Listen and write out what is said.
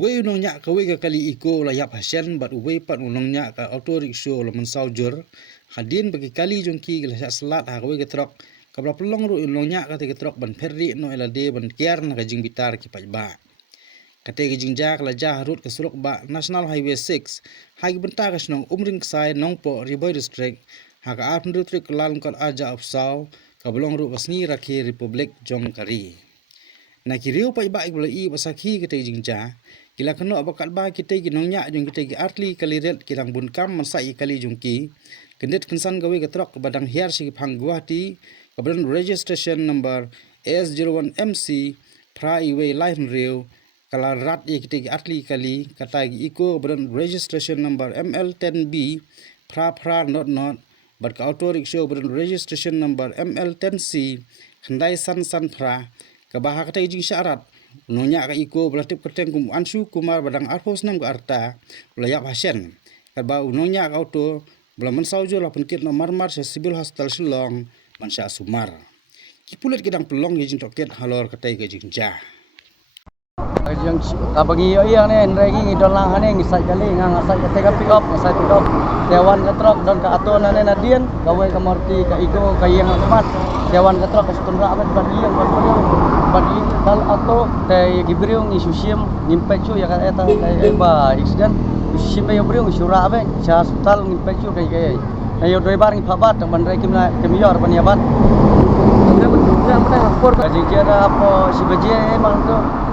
uwe unong nya ka we ka kali iko la yap hasen bat uwe pat unong nya ka auto rickshaw la mensaujur hadin bagi kali jongki la selat ha we ka trok kabla pelong ru unong nya ka te trok ban ferri no ela de ban kiar na ka jing bitar ki paj ba kate ki jing jak la jah rut ka suluk ba National Highway 6 hai benta ka snong umring sai nongpo Riboy district ha ka apn ru trik lan kal aja opsau ka belong ru basni rakhi Republic Jongkari na kiriu paj ba ibla I basakhi kate jing ja kila keno abakat ba kita ginong nya jong kita gi artli kaliret kirang bun kam mansai kali jongki kendet kensan gawe getrok badang hiar si phang Guwahati kabran registration number S01MC pra iwe line rew kala rat ye kita gi artli kali kata gi iko kabran registration number ML10B pra not but ka auto rickshaw kabran registration number ML10C handai san pra kabah kata jing syarat nonya ka iko belatip keteng kum Anshu Kumar badang arpos nam ka arta layap hasen karba unonya ka auto bela mensaujo la penkit no marmar se sibil hospital Shillong mansha Sumar kipulet kidang pelong ye jing toket halor katai ka jing ja yang kabagi yang ne regi ngidolang hane ngisai kali ngang asai ka pick up dewan ka truk dan ka ato nane nadien gawe ka morti ka iko ka yang amat dewan ka truk setunra amat badli dal ato te gibriung isusim nimpechu ya ka eta ba accident usipe yo briung sura abe cha hospital nimpechu kai ayo driver ngi phabat bandrai kimna kemiyor baniabat apa si baje mang tu